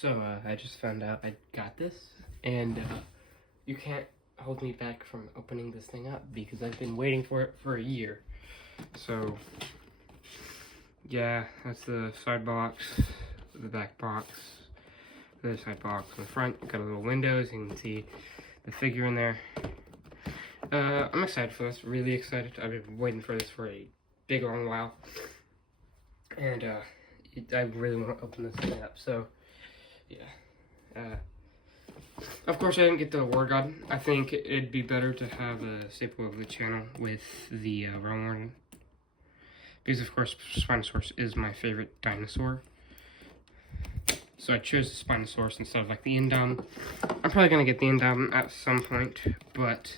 So, I just found out I got this, and you can't hold me back from opening this thing up because I've been waiting for it for a year. So, yeah, that's the side box, the back box, the other side box. On the front, got a little windows, you can see the figure in there. I'm excited for this, really excited. I've been waiting for this for a big long while. And, I really want to open this thing up, so, yeah. Of course, I didn't get the War God. I think it'd be better to have a staple of the channel with the Warden. Because, of course, Spinosaurus is my favorite dinosaur. So I chose the Spinosaurus instead of, like, the Indom. I'm probably going to get the Indom at some point, but,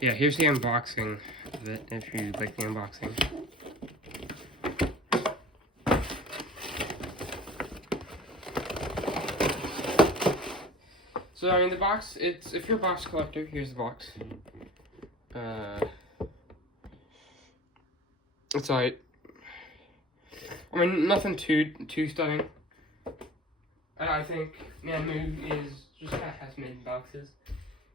yeah, here's the unboxing of it, if you like the unboxing. So, I mean, the box, if you're a box collector, here's the box. It's like, I mean, nothing too stunning. I think Nanmu is just kind of has mid boxes.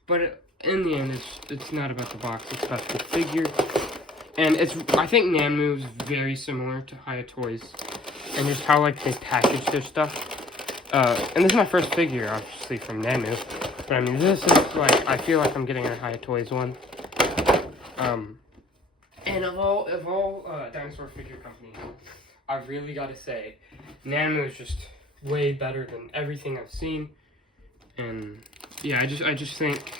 But in the end, it's not about the box, it's about the figure. And I think Nanmu is very similar to Hiya Toys. And just how, like, they package their stuff. And this is my first figure, obviously, from Nanmu. But, I mean, this is, like, I feel like I'm getting a Hiya Toys one. And of all dinosaur figure companies, I've really got to say, Nanmu is just way better than everything I've seen. And, yeah, I just think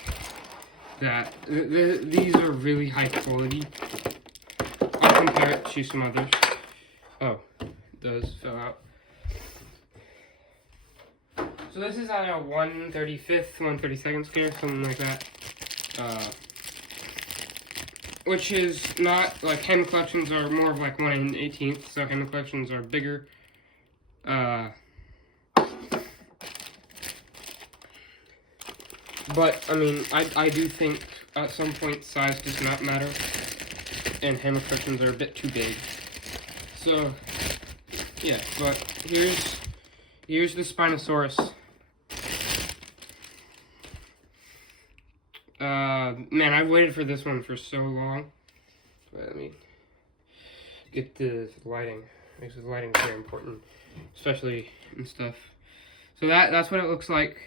that these are really high quality. I'll compare it to some others. Oh, those fell out. So this is at a 1/35th, 1/32nd scale, something like that. Which is not, like, hand collections are more of like 1/18th, so hand collections are bigger. But, I mean, I do think at some point size does not matter, and hand collections are a bit too big. So, yeah, but here's the Spinosaurus. Man, I've waited for this one for so long. Let me get the lighting, because the lighting is very important, especially and stuff. So that's what it looks like.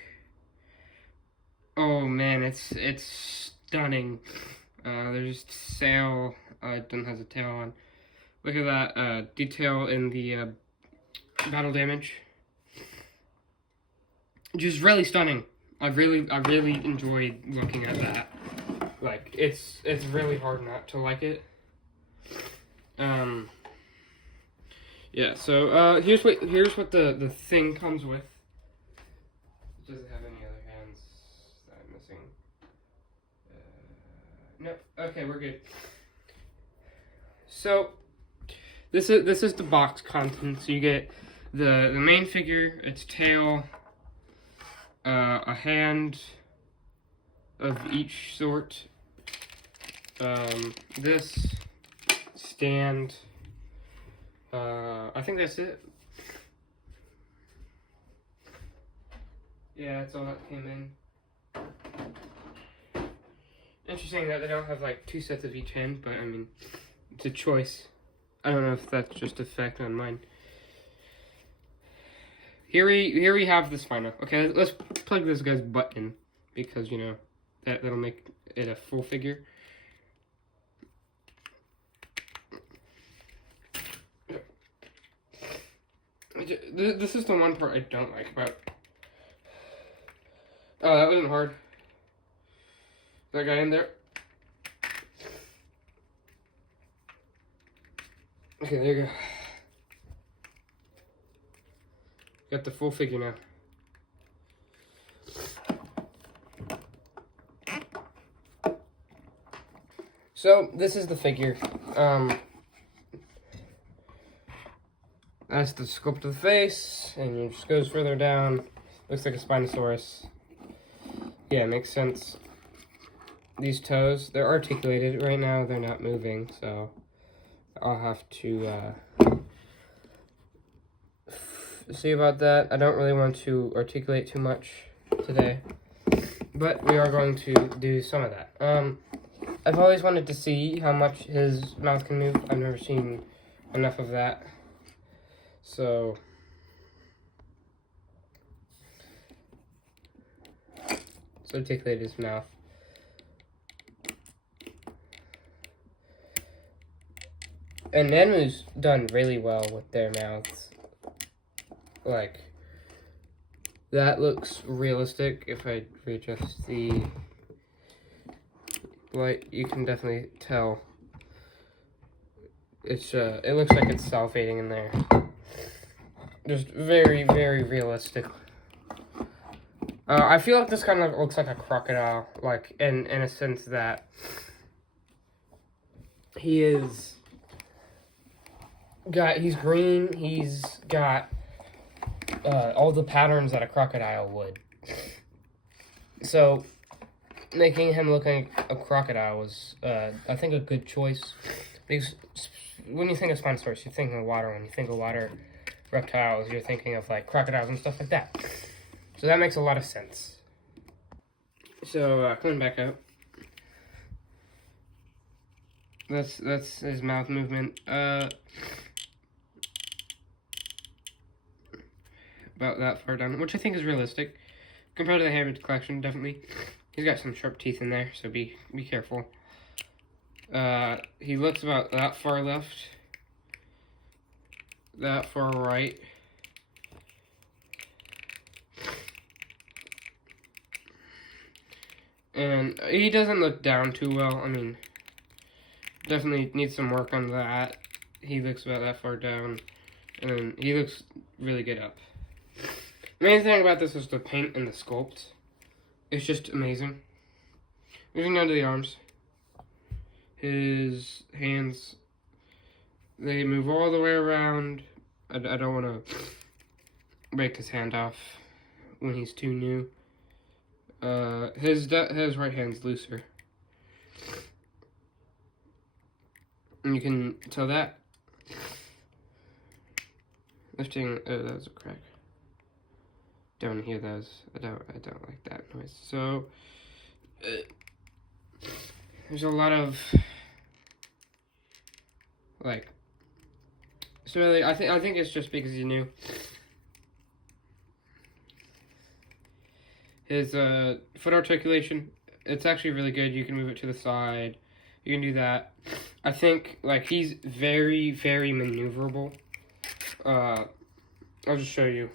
Oh man, it's stunning. There's sail. It doesn't have a tail on. Look at that detail in the battle damage. Just really stunning. I really enjoyed looking at that. Like, it's really hard not to like it. Yeah, so here's what the thing comes with. It doesn't have any other hands that I'm missing. Nope. Okay, we're good. So this is the box content. So you get the main figure, its tail, a hand of each sort, this stand, I think that's it. Yeah, that's all that came in. Interesting that they don't have like 2 sets of each hand, but I mean, it's a choice. I don't know if that's just a fact on mine. Here we have the Spino. Okay, let's plug this guy's butt in, because, you know, that'll make it a full figure. This is the one part I don't like about. Oh, that wasn't hard. That guy in there. Okay, there you go. Got the full figure now. So, this is the figure. That's the sculpt of the face, and it just goes further down. Looks like a Spinosaurus. Yeah, makes sense. These toes, they're articulated. Right now, they're not moving, so I'll have to see about that. I don't really want to articulate too much today, but we are going to do some of that. I've always wanted to see how much his mouth can move. I've never seen enough of that. So let's articulate his mouth. And Nanmu's done really well with their mouths. Like, that looks realistic. If I readjust the light, you can definitely tell. It's it looks like it's salivating in there. Just very, very realistic. I feel like this kind of looks like a crocodile, like in a sense that he's green, he's got all the patterns that a crocodile would. So making him look like a crocodile was, I think, a good choice. Because when you think of Spinosaurus, you're thinking of water. When you think of water reptiles, you're thinking of like crocodiles and stuff like that. So that makes a lot of sense. So coming back up, that's his mouth movement. About that far down, which I think is realistic compared to the Hammond collection. Definitely, he's got some sharp teeth in there, so be careful. He looks about that far left, that far right. And he doesn't look down too well. I mean, definitely needs some work on that. He looks about that far down, and then he looks really good up. The main thing about this is the paint and the sculpt. It's just amazing. Moving down to the arms. His hands, they move all the way around. I don't want to break his hand off when he's too new. His right hand's looser. And you can tell that. Lifting, oh, that was a crack. Don't hear those. I don't like that noise. So, there's a lot of, like, so really, I think it's just because he's new. His foot articulation, it's actually really good. You can move it to the side. You can do that. I think, like, he's very, very maneuverable. I'll just show you.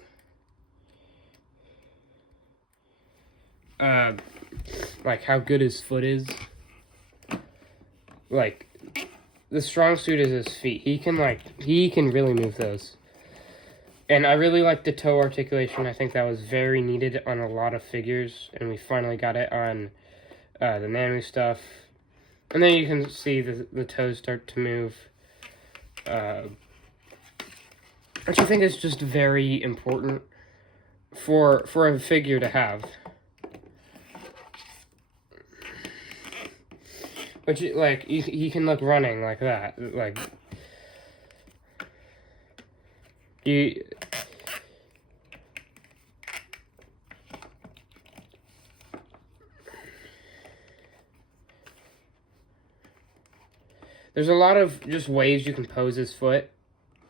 Like, how good his foot is. Like, the strong suit is his feet. He can really move those. And I really like the toe articulation. I think that was very needed on a lot of figures, and we finally got it on the Nanmu stuff. And then you can see the toes start to move, which I think is just very important for a figure to have. Which, like, he can look running like that, like, there's a lot of just ways you can pose his foot,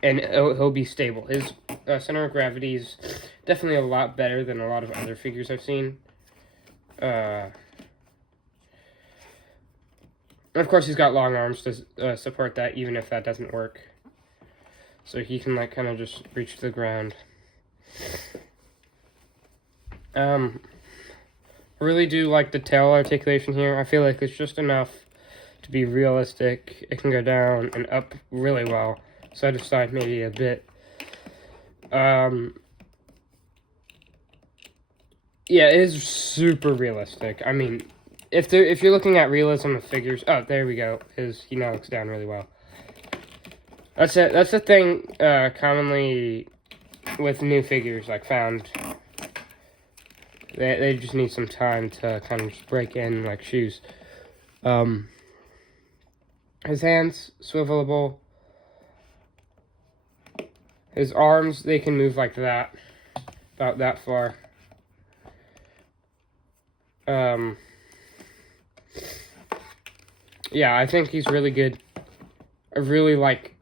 and he'll be stable. His center of gravity is definitely a lot better than a lot of other figures I've seen. And of course, he's got long arms to support that, even if that doesn't work. So he can, like, kind of just reach the ground. Really do like the tail articulation here. I feel like it's just enough to be realistic. It can go down and up really well. Side to side, maybe a bit. Yeah, it is super realistic. I mean, if you're looking at realism of figures, oh, there we go. He now looks down really well. That's it. That's the thing commonly with new figures, like, found. They just need some time to kind of just break in like shoes. His hands, swivelable. His arms, they can move like that. About that far. Yeah, I think he's really good. I really like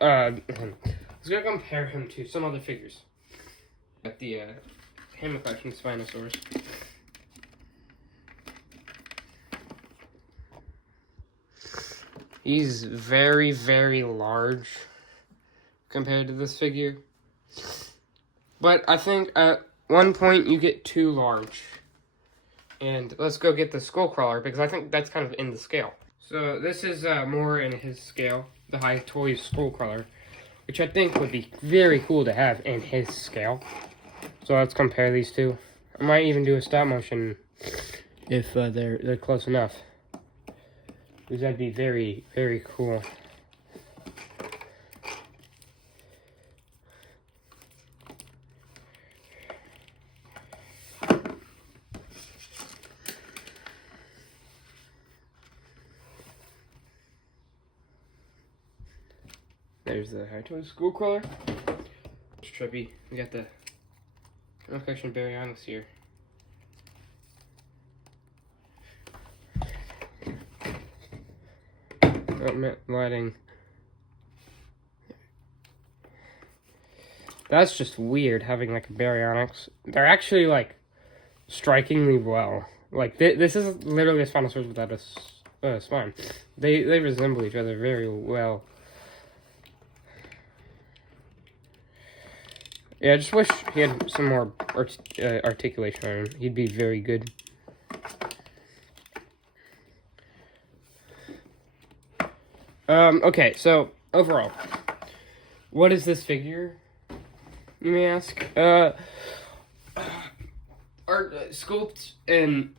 him. Let's go compare him to some other figures. At the Hammer Collection Spinosaurus. He's very, very large compared to this figure. But I think at one point you get too large. And let's go get the skull crawler because I think that's kind of in the scale. So this is more in his scale, the High Toys skull crawler, which I think would be very cool to have in his scale. So let's compare these two. I might even do a stop motion if they're close enough. Because that'd be very, very cool. There's the High Toys skull crawler. It's trippy. We got the collection baryonyx here. Oh, lighting. That's just weird having like a baryonyx. They're actually like strikingly well. Like this is literally a Spinosaurus without a spine. They resemble each other very well. Yeah, I just wish he had some more articulation on him. He'd be very good. Okay, so, overall, what is this figure, you may ask? Art, sculpt, and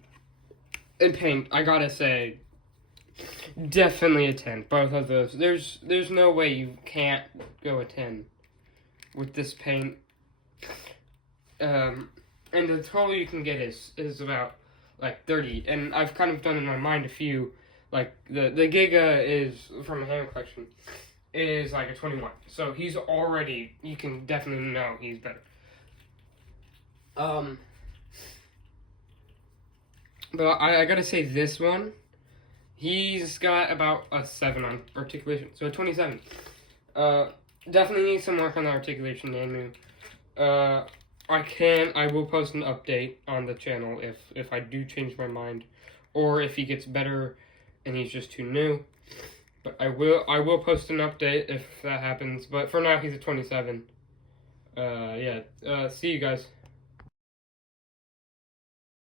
paint, I gotta say, definitely a 10, both of those. There's no way you can't go a 10 with this paint. And the total you can get is about, like, 30, and I've kind of done in my mind a few. Like, the Giga is, from the Hammer Collection, is like a 21. So he's already, you can definitely know he's better. But I gotta say this one, he's got about a 7 on articulation. So a 27. Definitely need some work on the articulation, Nanmu. I will post an update on the channel if I do change my mind. Or if he gets better and he's just too new. But I will post an update if that happens. But for now, he's a 27. Yeah. See you guys.